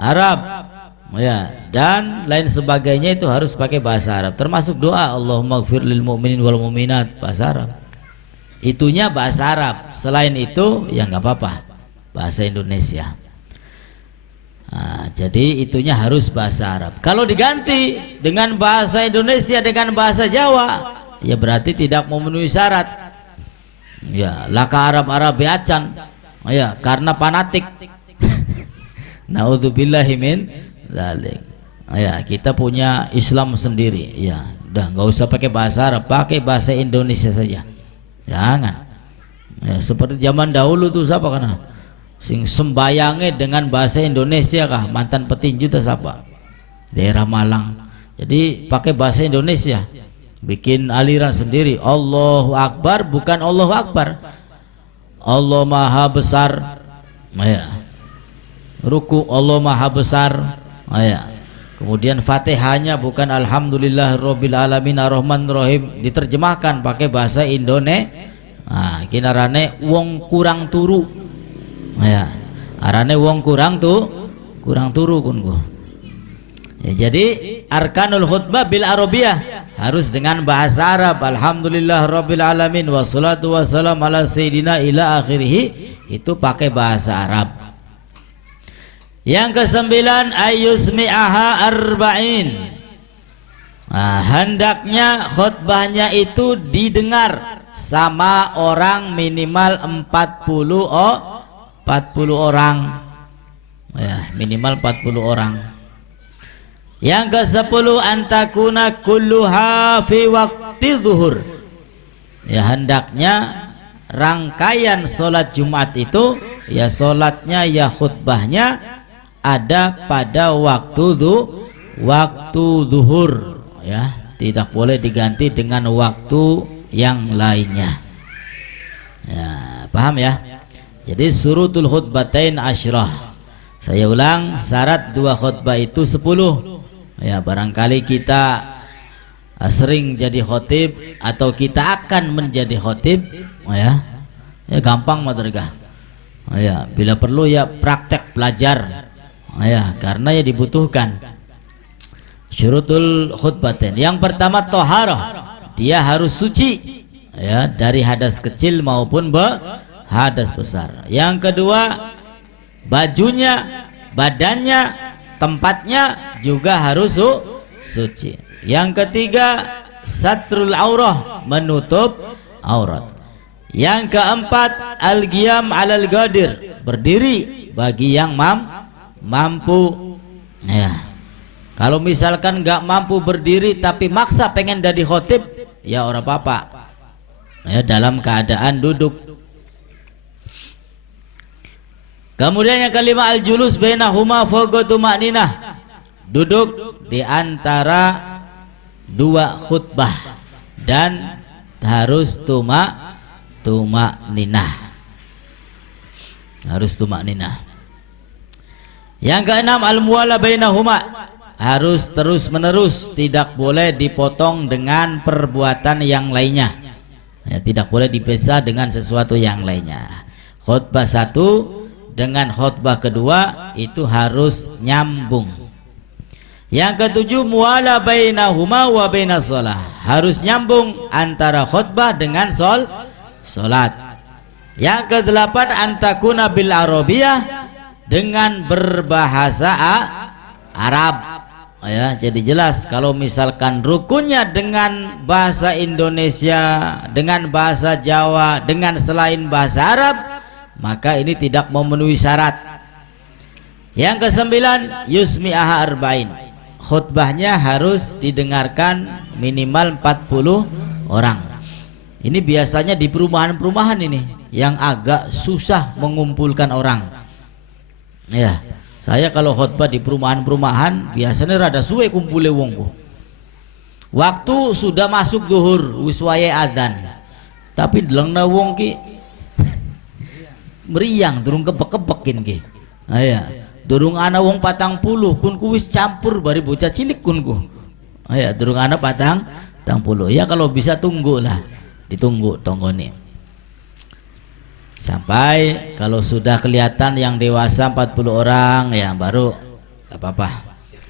Arab. Ya, dan lain sebagainya itu harus pakai bahasa Arab. Termasuk doa Allahumma ighfir lil mu'minin wal mu'minat bahasa Arab. Itunya bahasa Arab. Selain itu ya nggak apa-apa. Bahasa Indonesia. Nah, jadi itunya harus bahasa Arab. Kalau diganti dengan bahasa Indonesia dengan bahasa Jawa, ya berarti tidak memenuhi syarat. Ya, laka Arab Arab acan. Ya, karena fanatik. Naudzubillahi min dzalik. Ya, kita punya Islam sendiri. Ya, udah nggak usah pakai bahasa Arab, pakai bahasa Indonesia saja. Jangan. Ya, seperti zaman dahulu tuh siapa kana? Sing sembayangnya dengan bahasa Indonesia kah? Mantan petinju tuh siapa? Daerah Malang. Jadi pakai bahasa Indonesia. Bikin aliran sendiri. Allahu Akbar bukan Allahu Akbar. Allah Maha Besar. Ya. Ruku Allah Maha Besar. Ya. Kemudian Fatihahnya bukan Alhamdulillahirabbil alamin arrahmanir rahim, diterjemahkan pakai bahasa Indonesia. Nah, kinarane wong kurang turu. Ya. Arane wong kurang turu kunku. Ya, jadi arkanul khutbah bil arabiyah harus dengan bahasa Arab. Alhamdulillahirabbil alamin wassalatu wassalam ala sayyidina ila akhirih, itu pakai bahasa Arab. Yang kesembilan ayyusmi'aha arba'in. Nah, hendaknya khutbahnya itu didengar sama orang minimal 40 orang. Ya, minimal 40 orang. Yang ke-10 antakuna kulluha fi waqti zuhur. Ya, hendaknya rangkaian sholat Jumat itu, ya sholatnya ya khutbahnya ada pada waktu zuhur, ya, tidak boleh diganti dengan waktu yang lainnya. Ya, paham ya? Jadi surutul khutbatain asyrah. Saya ulang, syarat dua khutbah itu 10. Ya, barangkali kita sering jadi khotib atau kita akan menjadi khotib, ya gampang madragah. Ya, bila perlu ya praktek belajar, ya, karena ya dibutuhkan. Syurutul khutbatain. Yang pertama toharah, dia harus suci, ya, dari hadas kecil maupun hadas besar. Yang kedua, bajunya, badannya, tempatnya juga harus suci. Yang ketiga, satrul aurah, menutup aurat. Yang keempat, al-qiyam 'alal qadir, berdiri bagi yang mampu. Ya. Kalau misalkan nggak mampu berdiri tapi maksa pengen jadi khotib, ya ora apa-apa. Ya, dalam keadaan duduk. Kemudian yang kelima al-julus bainahuma fawqa tuma'ninah, duduk di antara dua khutbah dan harus tuma'ninah. Harus tuma'ninah. Yang keenam al-muwala bainahuma, harus terus menerus, tidak boleh dipotong dengan perbuatan yang lainnya. Ya, tidak boleh dipisah dengan sesuatu yang lainnya. Khutbah satu dengan khutbah kedua itu harus nyambung. Yang ketujuh muwala bainahuma wa bainas shalah, harus nyambung antara khutbah dengan salat. Yang kedelapan antakuna bil arabiyah, dengan berbahasa Arab. Ya, jadi jelas kalau misalkan rukunnya dengan bahasa Indonesia, dengan bahasa Jawa, dengan selain bahasa Arab, maka ini tidak memenuhi syarat. Yang kesembilan yusmi'aha arba'in, khutbahnya harus didengarkan minimal 40 orang. Ini biasanya di perumahan-perumahan ini yang agak susah mengumpulkan orang. Ya, saya kalau khutbah di perumahan-perumahan biasanya rada suwe kumpule wongku. Waktu sudah masuk zuhur, wis wayahe adzan. Tapi delengna wong ki meriang, durung kepek-kepekin ki. Aya, durung ana wong 40 kun ku wis campur bari bocah cilik kunku. Aya, durung ana 40. Ya kalau bisa tunggulah, ditunggu tonggone. Sampai kalau sudah kelihatan yang dewasa 40 orang, ya baru gak apa-apa.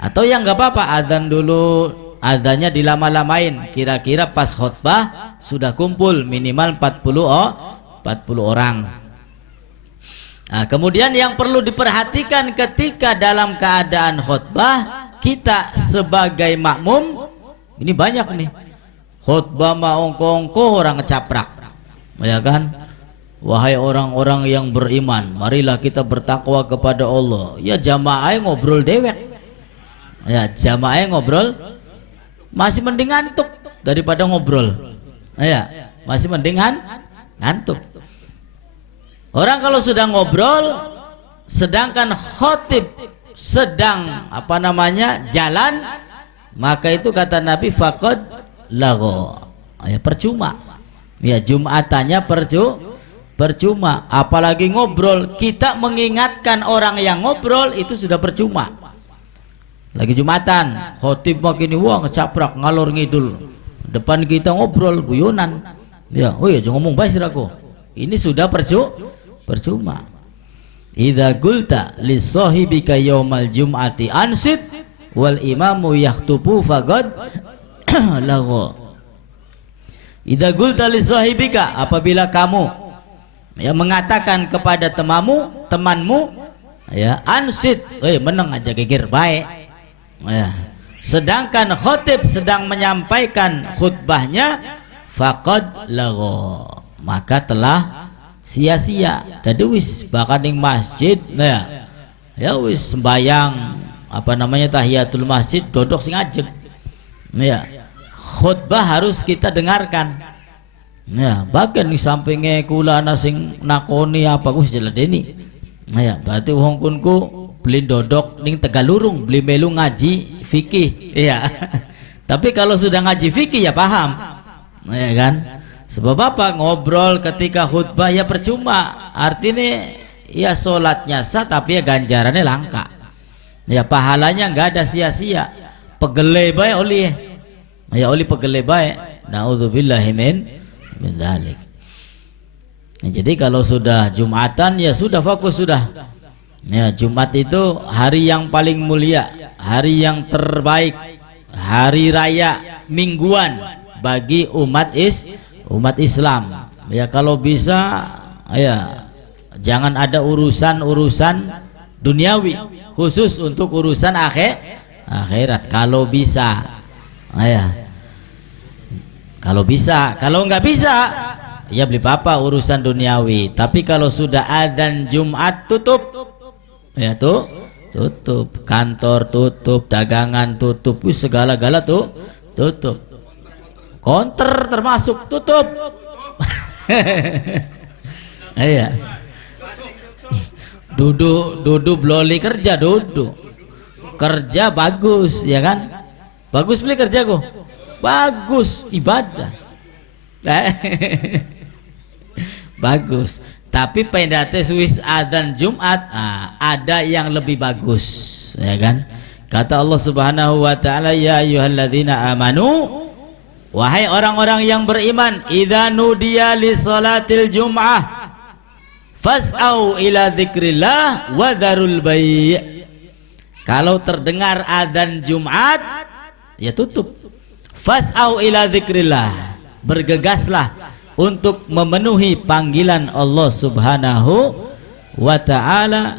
Atau yang gak apa-apa adzan dulu, adzannya dilama-lamain, kira-kira pas khutbah sudah kumpul minimal 40 orang. Nah, kemudian yang perlu diperhatikan ketika dalam keadaan khutbah, kita sebagai makmum, ini banyak nih khutbah ma ongko-ongko orang ngecaprak, ya kan? wahai orang-orang yang beriman, marilah kita bertakwa kepada Allah. Ya jamaah ngobrol dewek, ya jamaah ngobrol masih mending ngantuk daripada ngobrol, ya masih mending ngantuk. Orang kalau sudah ngobrol, sedangkan khotib sedang jalan, maka itu kata Nabi faqad lagho, ya percuma, ya jumatannya percuma. Apalagi ngobrol, kita mengingatkan orang yang ngobrol itu sudah percuma. Lagi jumatan, khotib makin wah ngecaprak ngalor ngidul, depan kita ngobrol guyonan, ya oh ya jangan ngomong baik siraku, ini sudah percuma. Idza qulta li sahibika yaumal jum'ati ansit wal imamu yakhtubu faqad lagho. Idza qulta li sahibika, apabila kamu ya mengatakan kepada temanmu ya ansit, meneng aja geger baik, ya sedangkan khotib sedang menyampaikan khutbahnya faqad lagho, maka telah sia-sia. Jadi wis bahkan di masjid ya wis sembayang tahiyatul masjid dodok sing ajeg, ya khutbah harus kita dengarkan, ya bahkan di sampingnya kula ana sing nakoni apa wis jeladeni, ya berarti wong kunku beli dodok ning Tegalurung beli melu ngaji fikih, ya tapi kalau sudah ngaji fikih ya paham, ya kan. Sebab apa? Ngobrol ketika khutbah ya percuma, artinya ya sholatnya sah tapi ya ganjarannya langka, ya pahalanya nggak ada sia-sia, pegele baik oli pegele baik, naudzubillahi min dzalik. Nah, jadi kalau sudah jumatan ya sudah fokus sudah, ya Jumat itu hari yang paling mulia, hari yang terbaik, hari raya mingguan bagi umat Islam. Ya kalau bisa ya jangan ada urusan duniawi, khusus untuk urusan akhirat kalau bisa, ya kalau bisa. Kalau nggak bisa ya beli apa urusan duniawi. Tapi kalau sudah adzan Jumat tutup, ya tutup kantor, tutup dagangan, tutup segala-gala tutup. Konter termasuk tutup. Iya. Duduk bloli kerja duduk. Kerja bagus ya kan? Bagus beli kerjaku. Bagus ibadah. Bagus. Tapi pendate Swiss adzan Jumat ada yang lebih bagus ya kan? Kata Allah Subhanahu wa taala, ya ayyuhalladzina amanu, wahai orang-orang yang beriman, idza nudiya li salatil jum'ah fas'au ila dzikrillah wa dzarul bai'. Kalau terdengar adzan Jumat ya tutup. Fas'au ila dzikrillah, bergegaslah untuk memenuhi panggilan Allah Subhanahu wa taala,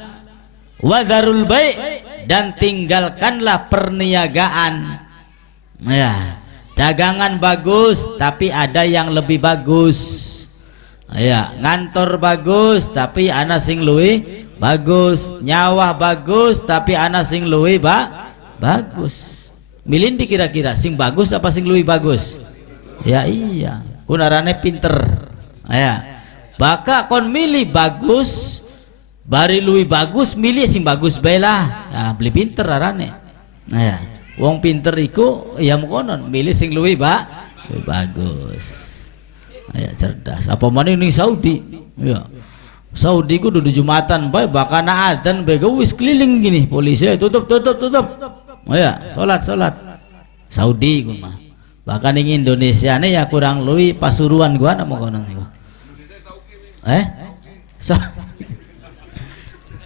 wa dzarul bai', dan tinggalkanlah perniagaan. Ya, dagangan bagus tapi ada yang lebih bagus, ya ngantor bagus tapi ana sing luwih bagus, nyawah bagus tapi ana sing luwih bagus. Milih kira-kira sing bagus apa sing luwih bagus? Ya iya, kunarane pinter, ya baka kon milih bagus bari luwih bagus, milih sing bagus bae lah, ya beli pinter arane, ya wong pinter iku ya mengkonon milih sing luwih bagus, ya cerdas. Apa maneh ning Saudi, ya Saudi ku dudu Jumatan bae bakana adzan bae wis keliling gini polisi tutup, ya salat Saudi ku mah. Bahkan ning Indonesia nih ya kurang luwih Pasuruan gua ana mengkonon niku.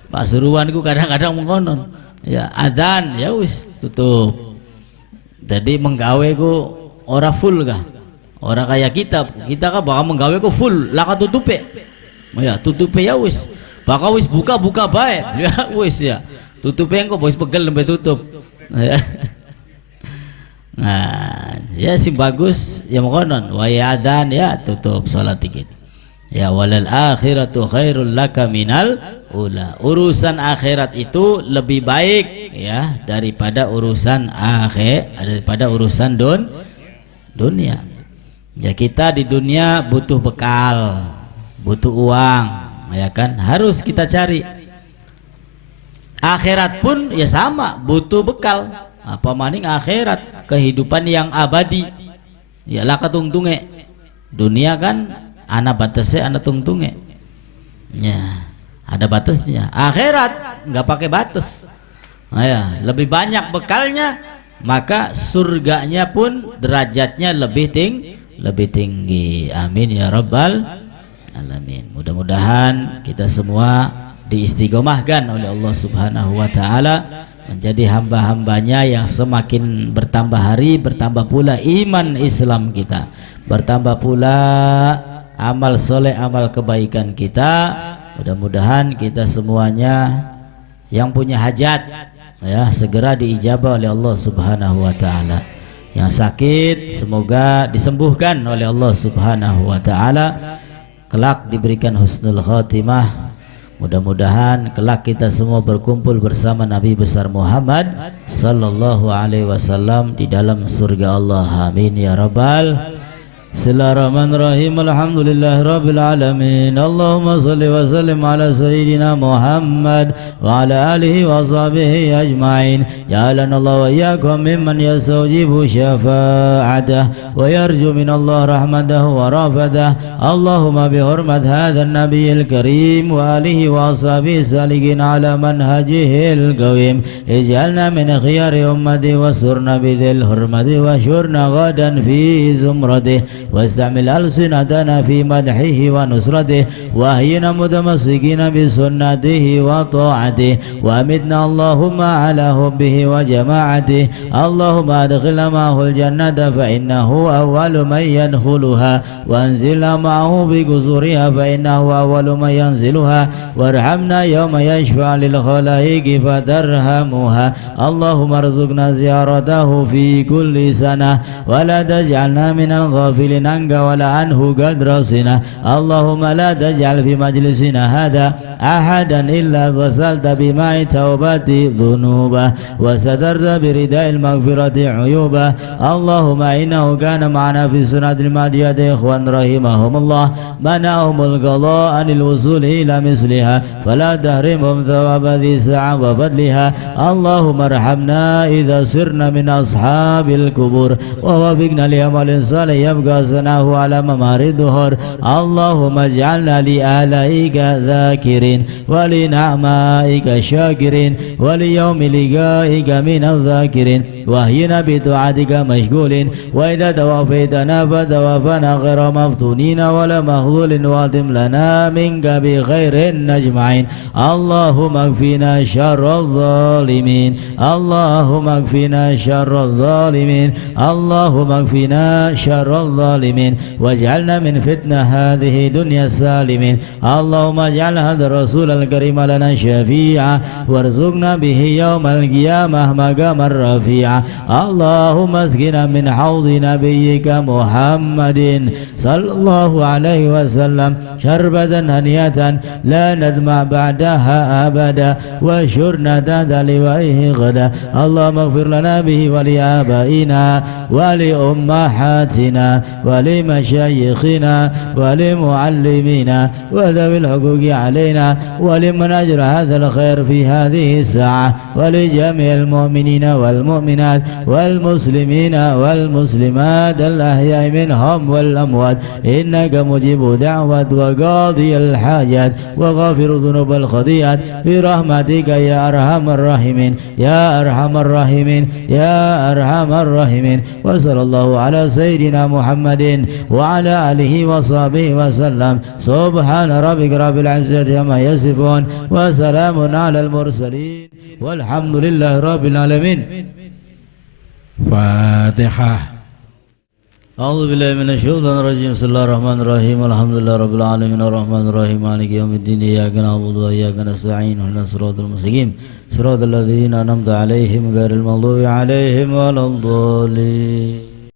Pasuruan ku kadang-kadang mengkonon. Ya adzan ya wis tutup. Jadi menggawe ku ora full kah, ora kayak kita kan bakal menggawe ku full laka tutupe, ya tutupe ya wis bakal wis buka bae ya wis ya tutupe engko wis pegel sampai tutup, ya. Nah ya sing bagus ya mengkonon waya adzan ya tutup salat dikit, Ya, walal akhiratu khairul laka minal ula. Urusan akhirat itu lebih baik ya daripada urusan daripada urusan dunia. Ya, kita di dunia butuh bekal, butuh uang, ya kan? Harus kita cari. Akhirat pun ya sama, butuh bekal. Apa maning akhirat, kehidupan yang abadi. Ya lah katungtunge. Dunia kan ana batasnya, ana tungtunge. Ya, ada batasnya. Akhirat nggak pakai batas. Nah, ya, lebih banyak bekalnya, maka surganya pun derajatnya lebih tinggi. Amin ya rabbal alamin. Mudah-mudahan kita semua diistiqomahkan oleh Allah Subhanahu wa taala menjadi hamba-hambanya yang semakin bertambah hari, bertambah pula iman Islam kita, bertambah pula amal soleh, amal kebaikan kita. Mudah-mudahan kita semuanya yang punya hajat ya segera diijabah oleh Allah Subhanahu wa taala. Yang sakit semoga disembuhkan oleh Allah Subhanahu wa taala. Kelak diberikan husnul khatimah. Mudah-mudahan kelak kita semua berkumpul bersama Nabi besar Muhammad sallallahu alaihi wasallam di dalam surga Allah. Amin ya rabbal. Bismillahirrahmanirrahim. Alhamdulillahi rabbil alamin. Allahumma salli wa sallim ala sayyidina Muhammad wa ala alihi wa sahbihi ajma'in. Ja'alana Allah wa iyyakum mimman yastawjibu syafa'atah wa yarju min Allah rahmatahu wa rafatah. Allahumma bi hurmat hadzal nabiyil karim wa alihi wa sahbihi salikin ala manhajihil qawim. Ij'alna min khiyari ummati wa surna bidhil hurmati wa syurna ghadan fi zumratih. واستعمل ألسنتنا في مدحه ونصرته وأحينا متمسكين بسنته وطاعته وأمتنا اللهم على حبه وجماعته. اللهم أدخلنا معه الجنة فإنه أول من يدخلها وأنزلنا معه بقصورها فإنه أول من ينزلها وارحمنا يوم يشفع للخلائق فترحمها. اللهم ارزقنا زيارته في كل سنة ولا تجعلنا من الغافلين عنك ولا عنه قدر سنة. اللهم لا تجعل في مجلسنا هذا أحدا إلا غسلت بماء توبتي ذنوبه وسترت برداء المغفرة عيوبه. اللهم إنه كان معنا في السنة الماضية إخوان رحمهم الله منعهم القضاء عن الوصول إلى مثلها فلا تحرمهم ثواب ذي الساعة وفضلها. اللهم ارحمنا إذا سرنا من أصحاب القبور ووفقنا لعمل صالح يبقى ثناه على ممار الدهور. اللهم اجعلنا لآلائك ذاكرين ولنعمائك شاكرين وليوم لقائك من الذاكرين واحينا بطاعتك مشغولين. وإذا توفيتنا فتوفنا غير مفتونين ولا مخذول واضم لنا منك بخير أجمعين. اللهم اكفنا شر الظالمين. اللهم اكفنا شر الظالمين. اللهم اكفنا شر الظالمين واجعلنا من فتنة هذه دنيا السالمين. اللهم اجعل هذا الرسول الكريم لنا شفيعا وارزقنا به يوم القيامة مقام الرفيع. اللهم اسقنا من حوض نبيك محمد صلى الله عليه وسلم شربة هنية لا ندمع بعدها أبدا وشرنا تحت لوائه غدا. اللهم اغفر لنا به ولآبائنا ولأمهاتنا ولمشايخنا ولمعلمينا وذوي الحقوق علينا ولمن أجر هذا الخير في هذه الساعة ولجميع المؤمنين والمؤمنات والمسلمين والمسلمات الأحياء منهم والأموات إنك مجيب دعوة وقاضي الحاجات وغافر ذنوب الخطيئات برحمتك يا أرحم الراحمين يا أرحم الراحمين يا أرحم الراحمين. وصلى الله على سيدنا محمد وعلى آله وصحبه وسلم. سبحان ربك رب العزة عما يصفون وسلام على المرسلين والحمد لله رب العالمين. فاتحة. أعوذ بالله من الشيطان الرجيم. بسم الله الرحمن الرحيم. الحمد لله رب العالمين الرحمن الرحيم مالك يوم الدين. إياك نعبد وإياك نستعين اهدنا الصراط المستقيم صراط الذين أنعمت عليهم غير المغضوب عليهم ولا الضالين.